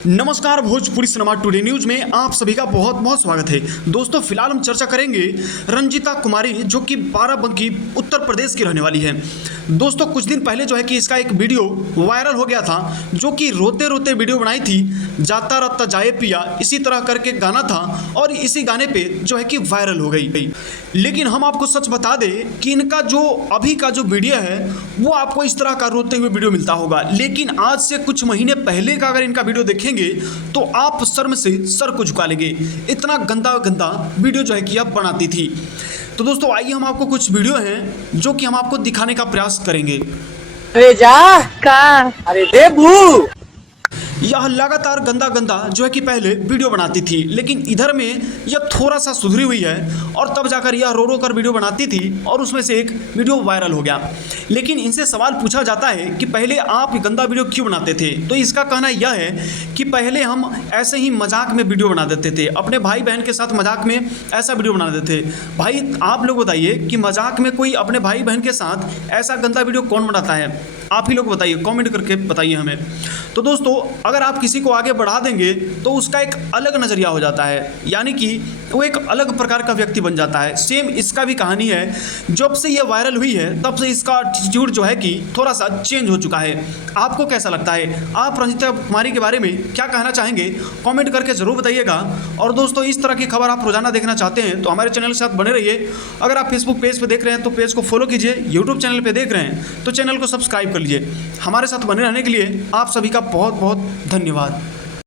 नमस्कार, Bhojpuri cinema today news में आप सभी का बहुत बहुत स्वागत है। दोस्तों, फिलहाल हम चर्चा करेंगे रंजीता कुमारी, जो कि बाराबंकी उत्तर प्रदेश की रहने वाली है। दोस्तों, कुछ दिन पहले जो है कि इसका एक वीडियो वायरल हो गया था, जो कि रोते रोते वीडियो बनाई थी। जाता रत्ता जाए पिया, इसी तरह करके गाना था और इसी गाने पे जो है कि वायरल हो गई। लेकिन हम आपको सच बता दें कि इनका जो अभी का जो वीडियो है वो आपको इस तरह का रोते हुए वीडियो मिलता होगा। लेकिन आज से कुछ महीने पहले का अगर इनका वीडियो देखेंगे तो आप शर्म से सर को झुका लेंगे। इतना गंदा गंदा वीडियो जो है कि अब बनाती थी। तो दोस्तों, आइए हम आपको कुछ वीडियो हैं जो कि हम आपको दिखाने का प्रयास करेंगे। अरे जा का अरे देबू, यह लगातार गंदा गंदा जो है कि पहले वीडियो बनाती थी, लेकिन इधर में यह थोड़ा सा सुधरी हुई है और तब जाकर यह रो रो कर वीडियो बनाती थी और उसमें से एक वीडियो वायरल हो गया। लेकिन इनसे सवाल पूछा जाता है कि पहले आप गंदा वीडियो क्यों बनाते थे, तो इसका कहना यह है कि पहले हम ऐसे ही मजाक में वीडियो बना देते थे, अपने भाई बहन के साथ मजाक में ऐसा वीडियो बना देते थे। भाई, आप लोग बताइए कि मजाक में कोई अपने भाई बहन के साथ ऐसा गंदा वीडियो कौन बनाता है? आप ही लोग बताइए, कमेंट करके बताइए हमें। तो दोस्तों, अगर आप किसी को आगे बढ़ा देंगे तो उसका एक अलग नज़रिया हो जाता है, यानी कि वो एक अलग प्रकार का व्यक्ति बन जाता है। सेम इसका भी कहानी है। जब से ये वायरल हुई है तब से इसका एटीट्यूड जो है कि थोड़ा सा चेंज हो चुका है। आपको कैसा लगता है? आप रंजीता कुमारी के बारे में क्या कहना चाहेंगे? कमेंट करके ज़रूर बताइएगा। और दोस्तों, इस तरह की खबर आप रोजाना देखना चाहते हैं तो हमारे चैनल के साथ बने रहिए। अगर आप फेसबुक पेज पर देख रहे हैं तो पेज को फॉलो कीजिए, यूट्यूब चैनल पर देख रहे हैं तो चैनल को सब्सक्राइब कर लीजिए। हमारे साथ बने रहने के लिए आप सभी का बहुत बहुत धन्यवाद।